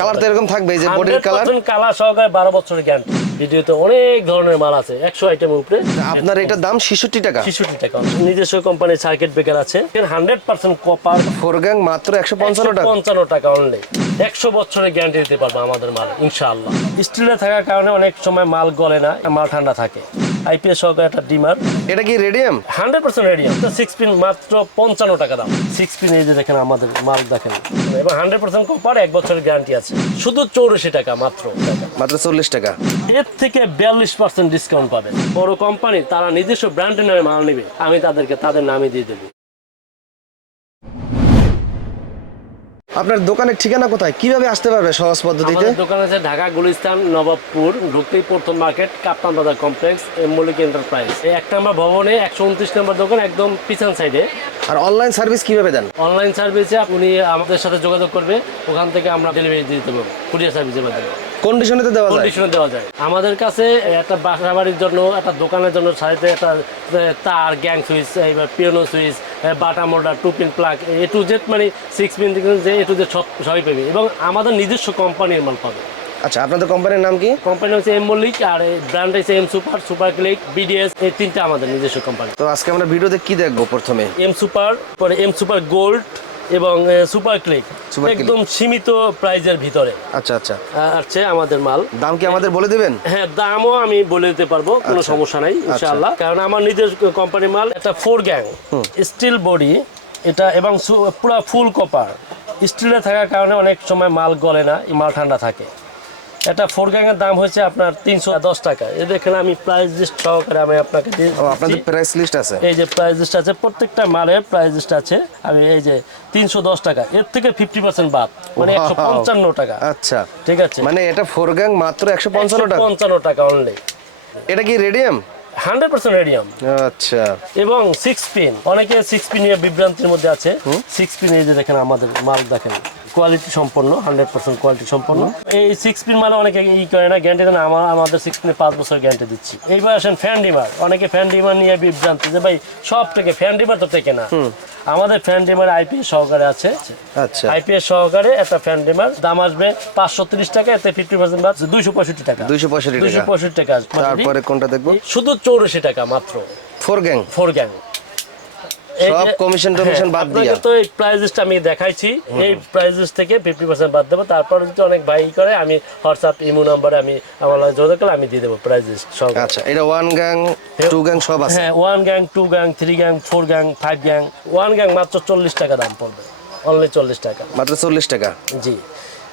Colour তো এরকম থাকবে যে বডির কালার কালার সহকারে বারো বছরের গ্যারান্টি ভিডিওতে অনেক ধরনের মাল আছে একশো আইটেমের উপরে। আপনার এটার দাম ছেষট্টি টাকা। ছিষট্টি টাকা। নিজস্ব কোম্পানির সার্কিট ব্রেকার আছে। Hundred percent copper four gang মাত্র একশো পঞ্চান্ন টাকা। পঞ্চান্ন টাকা অনলি একশো বছরের গ্যারান্টি দিতে পারব আমাদের মাল ইনশাআল্লাহ। স্টিলে থাকার কারণে অনেক সময় মাল গলে না মাল ঠান্ডা থাকে। আইপিএস সহকারে একটা ডিমার। এটা কি রেডিয়াম? Hundred percent radium. তো সিক্স পিন মাত্র পঞ্চান্ন টাকা দাম। সিক্স পিন এই যে দেখেন আমাদের মাল দেখেন। এবং হান্ড্রেড পার্সেন্ট কপার এক বছরের গ্যারান্টি আছে। শুধু চৌরাশি টাকা মাত্র। মাত্র চল্লিশ টাকা। এর থেকে বিয়াল্লিশ পার্সেন্ট ডিসকাউন্ট পাবেন। বড় কোম্পানি তারা নিজস্ব ব্র্যান্ডের নামে মাল নেবে। আমি তাদেরকে তাদের নামে দিয়ে দেবো। আপনার দোকানের ঠিকানা কোথায়? কীভাবে আসতে পারবে সহজ পদ্ধতিতে? দোকান আছে ঢাকা গুলিস্তান নবাবপুর ঢুকতেই প্রথম মার্কেট কাপ্তান বাজার কমপ্লেক্স মল্লিক এন্টারপ্রাইজ। এক নম্বর ভবনে একশো উনত্রিশ নম্বর দোকান একদম পিছন সাইডে আর অনলাইন সার্ভিস কীভাবে দেন? অনলাইন সার্ভিসে উনি আমাদের সাথে যোগাযোগ করবে ওখান থেকে আমরা ডেলিভারি দিয়ে দেবো কুরিয়ার সার্ভিসের মাধ্যমে। কন্ডিশনে তো দেওয়া যায়। কন্ডিশনে দেওয়া যায়। আমাদের কাছে একটা বাসা বাড়ির জন্য একটা দোকানের জন্য সাথে একটা তার গ্যাং সুইচ পিয়ানো সুইচ বাটা moulder two pin plug A to Z মানে সিক্স পিন যে এ টু জেড সব সবই পাবে। এবং আমাদের নিজস্ব কোম্পানির মাল পাবে। আচ্ছা আপনাদের কোম্পানির নাম কি? কোম্পানি হচ্ছে এম মল্লিক আর ব্র্যান্ড হচ্ছে M super super click BDS এই তিনটা আমাদের নিজস্ব কোম্পানি তো আজকে আমরা ভিডিওতে কি দেখব প্রথমে? এম সুপার পরে এম সুপার গোল্ড এবং সুপার ক্লিক একদম সীমিত প্রাইজের ভিতরে। আচ্ছা আচ্ছা। আছে আমাদের মাল। দাম কি আমাদের বলে দিবেন? হ্যাঁ দামও আমি বলে দিতে পারব কোনো আচ্ছা। সমস্যা নাই ইনশাআল্লাহ। কারণ আমার নিজের কোম্পানি মাল এটা ফোর গ্যাং স্টিল বডি এটা এবং পুরো ফুল কপার স্টিলে থাকার কারণে অনেক সময় মাল গলে না এই মাল ঠান্ডা থাকে। এটা ফোর গ্যাংয়ের দাম হচ্ছে আপনার তিনশো দশ টাকা। এ দেখেন আমি প্রাইস লিস্ট সহকারে আমি আপনাকে আপনাদের প্রাইস লিস্ট আছে? এই যে প্রাইস লিস্ট আছে প্রত্যেকটা মালের প্রাইস লিস্ট আছে। আমি এই যে তিনশো দশ টাকা এর থেকে ফিফটি পার্সেন্ট বাদ মানে একশো পঞ্চান্ন টাকা। আচ্ছা। ঠিক আছে? মানে এটা ফোর গ্যাং মাত্র একশো পঞ্চান্ন টাকা? পঞ্চান্ন টাকা অনলি এটা কি রেডিয়াম হান্ড্রেড পার্সেন্ট রেডিয়াম আচ্ছা। এবং সিক্স পিন অনেকে সিক্স পিন নিয়ে বিভ্রান্তির মধ্যে আছে। সিক্স পিন এই যে দেখেন আমাদের মাল দেখেন। কোয়ালিটি সম্পন্ন হান্ড্রেড পার্সেন্ট কোয়ালিটি সম্পন্ন। এই সিক্স পিন মানে অনেকে ই করে না গ্যারান্টি দেন আমার আমাদের সিক্স পিনে পাঁচ বছর গ্যারান্টি দিচ্ছি। এইবার আসেন ফ্যান ডিমার অনেকে ফ্যান ডিমার নিয়ে বিভ্রান্তি যে ভাই সব থেকে ফ্যান ডিমার তো থেকে না। আমাদের ফ্যান ডিমার আইপিএস সহকারে আছে। আচ্ছা। আইপিএস সহকারে একটা ফ্যান ডিমার দাম আসবে পাঁচশো তিরিশ টাকা এতে ফিফটি পার্সেন্ট বাদ দুইশো পঁয়ষট্টি টাকা। দুইশো পঁয়ষট্টি দুইশো পঁয়ষট্টি টাকা। আসবে। তারপরে কোনটা দেখব? শুধু চৌরাশি টাকা মাত্র। ফোর গ্যাং ফোর গ্যাং সব commission টমিশন বাদ দিয়া। তো এই প্রাইজেসটা আমি দেখাইছি। এই প্রাইজেস থেকে ফিফটি পার্সেন্ট বাদ দেবো। তারপরে যদি অনেক ভাই করে আমি হোয়াটসঅ্যাপ ইমো নাম্বারে আমি আমার লগে যোগাযোগ করলে আমি দিয়ে দেবো প্রাইজেস সব। আচ্ছা এটা ওয়ান গ্যাং টু গ্যাং সব আছে? হ্যাঁ one gang two gang three gang four gang five gang one gang মাত্র চল্লিশ টাকা দাম পড়বে। অনলি চল্লিশ টাকা। মাত্র চল্লিশ টাকা? জি।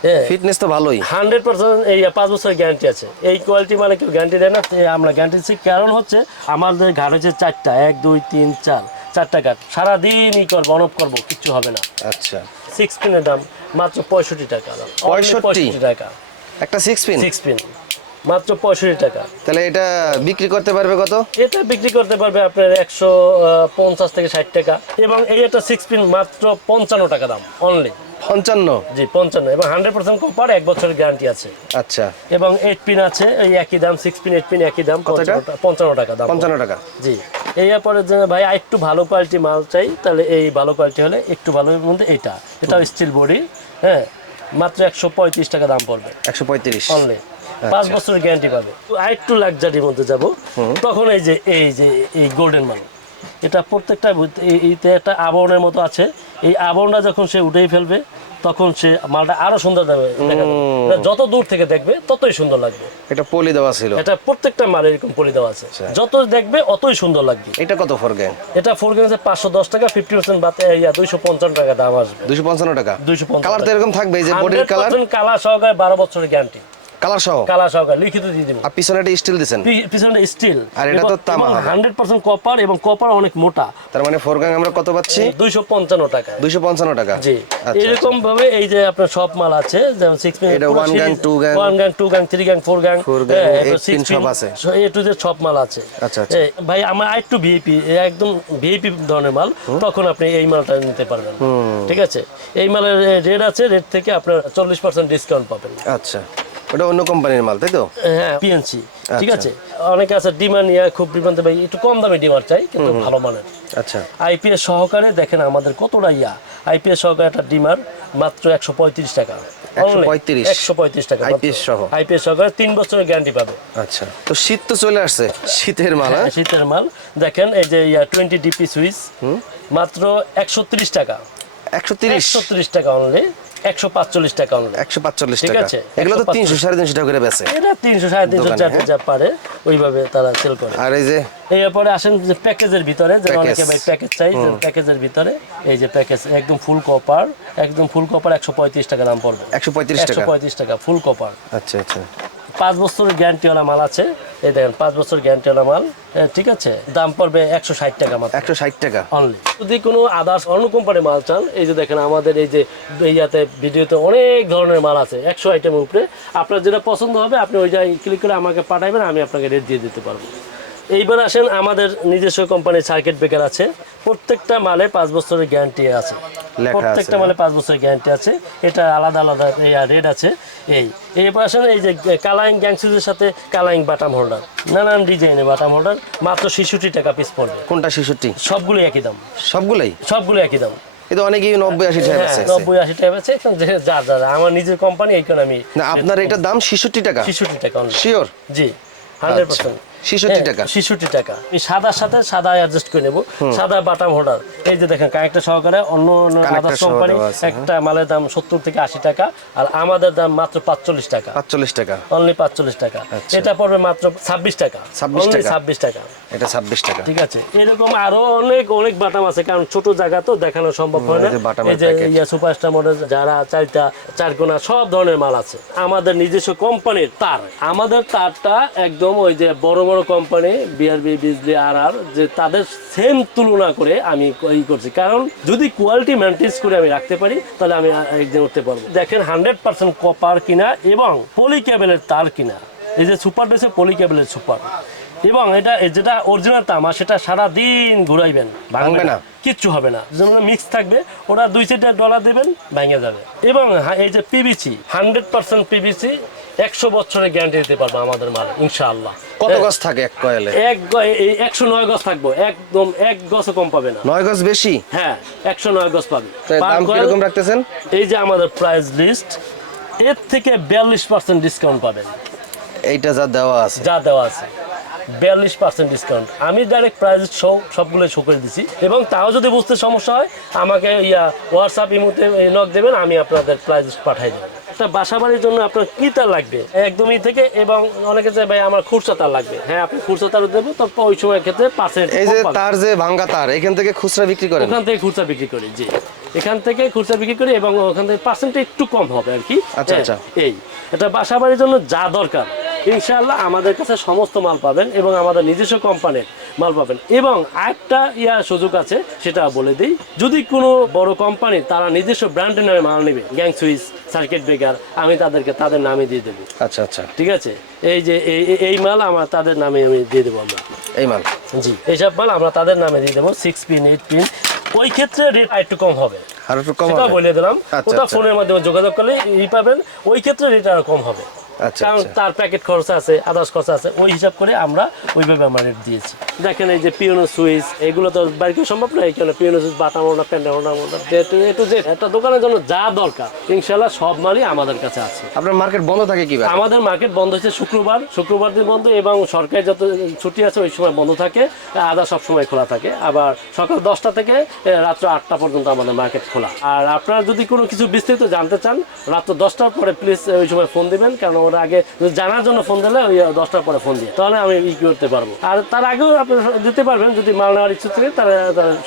হ্যাঁ। ফিটনেস তো ভালোই। হান্ড্রেড পার্সেন্ট এই পাঁচ বছরের গ্যারান্টি আছে। এই কোয়ালিটি মানে কেউ গ্যারান্টি দেয় না। আমরা গ্যারান্টি দিচ্ছি। কারণ হচ্ছে আমাদের ঘাট হচ্ছে চারটা এক দুই তিন চার। চারটা ঘাট সারাদিনই করব অনপ করব কিচ্ছু হবে না। আচ্ছা। সিক্স পিনের দাম মাত্র পঁয়ষট্টি টাকা। দাম Only 65? পঁয়ষট্টি টাকা। একটা সিক্স পিন সিক্স পিন মাত্র পঁয়ষট্টি টাকা। তাহলে এটা বিক্রি করতে পারবে কত? এটা বিক্রি করতে পারবে আপনার একশো পঞ্চাশ থেকে ষাট টাকা। এবং এই একটা সিক্স পিন মাত্র পঞ্চান্ন টাকা দাম অনলি পঞ্চান্ন? জি পঞ্চান্ন। এবং হান্ড্রেড পার্সেন্ট কপার এক বছরের গ্যারান্টি আছে। আচ্ছা। এবং এইট পিন আছে এই একই দাম সিক্স পিন এইট পিন একই দাম এটা? পঞ্চান্ন টাকা দাম পঞ্চান্ন টাকা। জি। এই পরে ভাই একটু ভালো কোয়ালিটি মাল চাই তাহলে এই ভালো কোয়ালিটি হলে একটু ভালো মধ্যে এইটা। এটাও স্টিল বডি হ্যাঁ? মাত্র একশো পঁয়ত্রিশ টাকা দাম পড়বে। একশো পঁয়ত্রিশ। অনলি পাঁচ বছরের গ্যারান্টি পাবে। আর একটু লাক্সারির মধ্যে যাব। তখন এই যে এই যে এই গোল্ডেন মাল। এটা প্রত্যেকটা এইতে একটা আবরণের মতো আছে। এই আবরণটা যখন সে উঠেই ফেলবে তখন সে মালটা আরও সুন্দর দেবে যাবে। যত দূর থেকে দেখবে ততই সুন্দর লাগবে। এটা পলি দেওয়া ছিল। এটা প্রত্যেকটা মাল এরকম পলি দেওয়া আছে। যত দেখবে অতই সুন্দর লাগবে। এটা কত ফোর গ্যাং এটা ফোর গেছে পাঁচশো দশ টাকা ফিফটি পার্সেন্ট বাতে ইয়া দুইশো পঞ্চান্ন টাকা দাম আসবে। দুইশো পঞ্চান্ন টাকা? দুইশো কালার তো এরকম থাকবে এই যে বডির কালার কালার সহকারে বারো বছরের গ্যারান্টি কালার সহ? কালার সহকারে লিখিত দিয়ে দিব। আর পিছনে এটা স্টিল দিছেন। পিছনে স্টিল আর এটা তো তামা হবে। হান্ড্রেড পার্সেন্ট কপার এবং কপার অনেক মোটা। তার মানে ফোর গ্যাং আমরা কত পাচ্ছি? দুইশো পঞ্চান্ন টাকা। দুইশো পঞ্চান্ন টাকা। জি। আচ্ছা, এরকম ভাবে এই যে আপনার সব মাল আছে যেমন সিক্স এটা one gang, two gang, one gang two gang three gang four gang four gang, eight pin সব আছে। এ টু যে সব মাল আছে। আচ্ছা, আচ্ছা। ভাই আমার আরেকটু ভিআইপি একদম ভিআইপি ধরনের মাল তখন আপনি এই মালটা নিতে পারবেন। ঠিক আছে? এই মালের রেট আছে রেট থেকে আপনার চল্লিশ পার্সেন্ট ডিসকাউন্ট পাবেন। আচ্ছা। ওটা অন্য কোম্পানির মাল তাই তো? হ্যাঁ পিএনসি ঠিক আচ্ছা। আছে। অনেকে আছে ডিমান্ড নিয়ে খুব বিভ্রান্ত ভাই একটু কম দামে ডিমান্ড চাই কিন্তু ভালো মানের। আচ্ছা। আইপিএস সহকারে দেখেন আমাদের কতটা ইয়া। আইপিএস সহকারে একটা ডিমার মাত্র একশো পঁয়ত্রিশ টাকা। 135 একশো পঁয়ত্রিশ টাকা IPS সহ। আইপিএস সহকারে তিন বছরের গ্যারান্টি পাবে। আচ্ছা। তো শীত তো চলে আসছে শীতের মাল হ্যাঁ? হ্যাঁ, শীতের মাল। দেখেন এই যে টোয়েন্টি ডিপি সুইচ মাত্র একশো তিরিশ টাকা। একশো তিরিশ? একশো তিরিশ টাকা অনলি একশো পাঁচচল্লিশ টাকা অনলি একশো পাঁচচল্লিশ ঠিক আছে, এগুলো তো তিনশো সাড়ে তিনশো টাকা করে বেচে। এটা তিনশো সাড়ে তিনশো চারটে হ্যাঁ? যা পারে ওইভাবে তারা সেল করে। আর এই যে এরপরে আসেন যে প্যাকেজের ভিতরে যে অনেকে ভাই প্যাকেজ চাই প্যাকেজের ভিতরে এই যে প্যাকেজ একদম ফুল কপার একদম ফুল কপার একশো পঁয়ত্রিশ টাকা দাম পড়বে। একশো পঁয়ত্রিশ টাকা? পঁয়ত্রিশ টাকা ফুল কপার আচ্ছা আচ্ছা। পাঁচ বছরের গ্যারান্টিওয়ালা মাল আছে। এই দেখেন পাঁচ বছর গ্যারান্টিওয়ালা মাল। ঠিক আছে? দাম পড়বে একশো ষাট টাকা মাত্র। একশো ষাট টাকা। অনলি যদি কোনো আদার্স অন্য কোম্পানির মাল চান এই যে দেখেন আমাদের এই যে ইয়াতে ভিডিওতে অনেক ধরনের মাল আছে একশো আইটেমের উপরে। আপনার যেটা পছন্দ হবে আপনি ওইটা ক্লিক করে আমাকে পাঠাবেন আমি আপনাকে রেট দিয়ে দিতে পারব। এইবার আসেন আমাদের নিজস্ব কোম্পানির সার্কিট ব্রেকার আছে। প্রত্যেকটা মালে পাঁচ বছরের গ্যারান্টি আছে। প্রত্যেকটা। মালে পাঁচ বছরের গ্যারান্টি আছে। এটা আলাদা আলাদা রেট আছে। এই এরপর আসেন এই যে কালাইং গ্যাংসুজের সাথে কালাইং বাটাম হোল্ডার। নানান ডিজাইনের বাটাম হোল্ডার মাত্র ছেষট্টি টাকা পিস পড়বে। কোনটা ছেষট্টি? সবগুলো একই দাম। সবগুলাই? সবগুলো একই দাম। কিন্তু অনেকেই নব্বই আশি টাকা হ্যাঁ বেচে নব্বই আশি টাকা আছে এখন যে যার যার আমার নিজের কোম্পানি এই কারণে আমি না আপনার এটার দাম ছেষট্টি টাকা? ছেষট্টি টাকা শিওর জি হান্ড্রেড। পার্সেন্ট ছেষট্টি টাকা। ছেষট্টি টাকা। এই সাদার সাথে সাদা অ্যাডজাস্ট করে নেব। সাদা বাটাম হোল্ডার এই যে দেখেন কানেক্টর সহকারে অন্য কোম্পানি হ্যাঁ। একটা মালের দাম সত্তর থেকে আশি টাকা আর আমাদের দাম মাত্র পাঁচচল্লিশ টাকা। পাঁচচল্লিশ টাকা। অনলি পাঁচচল্লিশ টাকা। আচ্ছা। এটা পড়বে মাত্র ছাব্বিশ টাকা। 26 টাকা। ছাব্বিশ টাকা। এটা ছাব্বিশ টাকা। ঠিক আছে। এরকম আরও অনেক অনেক বাটাম আছে কারণ ছোট জায়গা তো দেখানো সম্ভব হয় না। এই যে। ইয়া সুপারস্টার মডেল যারা চারটা চারকোনা সব ধরনের মাল আছে। আমাদের নিজস্ব কোম্পানির তার। আমাদের তারটা একদম ওই যে বড় বড় কোম্পানি বিআরবি বিজলি আর আর যে তাদের সেম তুলনা করে আমি ই করছি। কারণ যদি কোয়ালিটি মেনটেন্স করে আমি রাখতে পারি তাহলে আমি একদিন উঠতে পারব। দেখেন হান্ড্রেড পার্সেন্ট কপার কিনা এবং পলি কেবেলের তার কিনা। এই যে সুপার ড্রেসে পলি কেবেলের সুপার এবং এটা যেটা অরিজিনাল তামা সেটা সারা দিন ঘুরাইবেন। ভাঙবে না। কিচ্ছু হবে না। যেমন মিক্স থাকবে ওরা দুই চারটা ডলার দেবেন ভেঙে যাবে। এবং এই যে পিবিসি হান্ড্রেড পার্সেন্ট পিবিসি একশো বছরের গ্যারান্টি দিতে পারব আমাদের মাল ইনশাআল্লাহ। কত গজ থাকে এক কয়েলে? এক এই একশো নয় গজ থাকব একদম এক গজও কম পাবে না। নয় গজ বেশি? হ্যাঁ একশো নয় গজ পাবে। দাম কীরকম রাখতেছেন? এই যে আমাদের প্রাইস লিস্ট এর থেকে বিয়াল্লিশ পার্সেন্ট ডিসকাউন্ট পাবেন। এইটা যা দেওয়া আছে। যা দেওয়া আছে। বিয়াল্লিশ পার্সেন্ট ডিসকাউন্ট আমি ডাইরেক্ট প্রাইস শো সবগুলো শো করে দিছি। এবং তাও যদি বুঝতে সমস্যা হয় আমাকে ইয়া হোয়াটসঅ্যাপ ইমুতে নক দেবেন আমি আপনাদের প্রাইস পাঠাই দেবো। একটা বাসা বাড়ির জন্য আপনার কি তার লাগবে? একদমই থেকে এবং অনেকে চাই ভাই আমার খুচরা তার লাগবে। হ্যাঁ আপনি খুরসা তার দেবো তো ওই সময় ক্ষেত্রে পার্সেন্ট এই যে তার যে ভাঙ্গা তার এখান থেকে খুচরা বিক্রি করে ওখান থেকে খুচরা বিক্রি করি জি। এখান থেকে খুচরা বিক্রি করি এবং ওখান থেকে পার্সেন্টটা একটু কম হবে আর কি। আচ্ছা, হ্যাঁ, আচ্ছা। এই। এটা বাসা বাড়ির জন্য যা দরকার ইনশাআল্লাহ আমাদের কাছে সমস্ত মাল পাবেন এবং আমাদের নিজস্ব কোম্পানির মাল পাবেন। এবং একটা ইয়া সুযোগ আছে সেটা বলে দিই। যদি কোনো বড় কোম্পানি তারা নিজস্ব ব্র্যান্ডের নামে মাল নেবে গ্যাং সুইচ সার্কিট ব্রেকার আমি তাদেরকে তাদের নামে দিয়ে দেবো। আচ্ছা আচ্ছা। ঠিক আছে? এই যে এই- মাল আমার তাদের নামে আমি দিয়ে দেবো আমরা। এই মাল? জি এইসব মাল আমরা তাদের নামে দিয়ে দেবো সিক্স পিন এইট পিন ওই ক্ষেত্রে রেট একটু কম হবে। আর একটু কম বলে দিলাম। আচ্ছা, ওটা আচ্ছা। ফোনের মাধ্যমে যোগাযোগ করলে ই পাবেন ওই ক্ষেত্রে রেট আর কম হবে। আচ্ছা কারণ আচ্ছা। তার প্যাকেট খরচা আছে আদার্স খরচা আছে ওই হিসাব করে আমরা ওইভাবে আমরা রেট দিয়েছি। দেখেন এই যে পিওনো সুইচ এগুলো তো বাইরে করা সম্ভব না এখানে পিওনো সুইচ বাটা মোটা প্যান্ডা মোটা যেহেতু একটু যে একটা দোকানের জন্য যা দরকার ইনশাল্লাহ সব মালই আমাদের কাছে আছে। আপনার মার্কেট বন্ধ থাকে কি আমাদের মার্কেট বন্ধ হচ্ছে শুক্রবার শুক্রবার দিন বন্ধ এবং সরকারি যত ছুটি আছে ওই সময় বন্ধ থাকে আদা সব সময় খোলা থাকে। আবার সকাল দশটা থেকে রাত্র আটটা পর্যন্ত আমাদের মার্কেট খোলা। আর আপনারা যদি কোনো কিছু বিস্তারিত জানতে চান রাত্র দশটার পরে প্লিজ ওই সময় ফোন দিবেন কারণ ওরা আগে জানার জন্য ফোন দিলে ওই দশটার পরে ফোন দিয়ে। তাহলে আমি ই করতে পারব। আর তার আগেও আপনি দিতে পারবেন, যদি মাল নেওয়ার ইচ্ছে থাকে তারা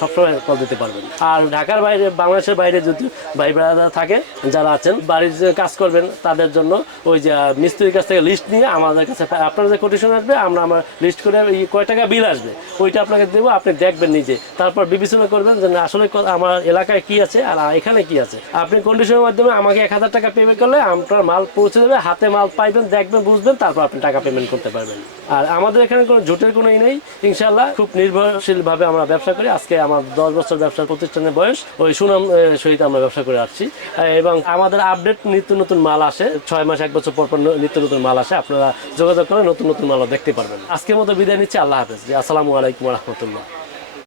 সবসময় কল দিতে পারবেন। আর ঢাকার বাইরে, বাংলাদেশের বাইরে যদি ভাই ব্রাদার থাকে, যারা আছেন, বাড়ির কাজ করবেন, তাদের জন্য ওই যে মিস্ত্রির কাছ থেকে লিস্ট নিয়ে আমাদের কাছে আপনার যে কোটেশন আসবে, আমরা আমার লিস্ট করে কয় টাকা বিল আসবে, ওইটা আপনাকে দেবো, আপনি দেখবেন নিজে। তারপর বিবেচনা করবেন যে আসলে আমার এলাকায় কি আছে আর এখানে কি আছে। আপনি কন্ডিশনের মাধ্যমে আমাকে এক হাজার টাকা পেমেন্ট করলে আপনার মাল পৌঁছে দেবে হাতে মাল পাইবেন, দেখবেন, বুঝবেন, তারপর আপনি টাকা পেমেন্ট করতে পারবেন। আর আমাদের এখানে কোনো জোটের কোনো ই নেই। ইনশাল্লাহ খুব নির্ভরশীল ভাবে আমরা ব্যবসা করি। আজকে আমার দশ বছর ব্যবসার প্রতিষ্ঠানের বয়স, ওই সুনাম সহিত আমরা ব্যবসা করে আসছি। এবং আমাদের আপডেট নিত্য নতুন মাল আসে। ছয় মাস, এক বছর পর পর নিত্য নতুন মাল আসে। আপনারা যোগাযোগ করে নতুন নতুন মালও দেখতে পারবেন। আজকের মতো বিদায় নিচ্ছি। আল্লাহ হাফেজ। আসসালামু আলাইকুম রহমতুল্লাহ।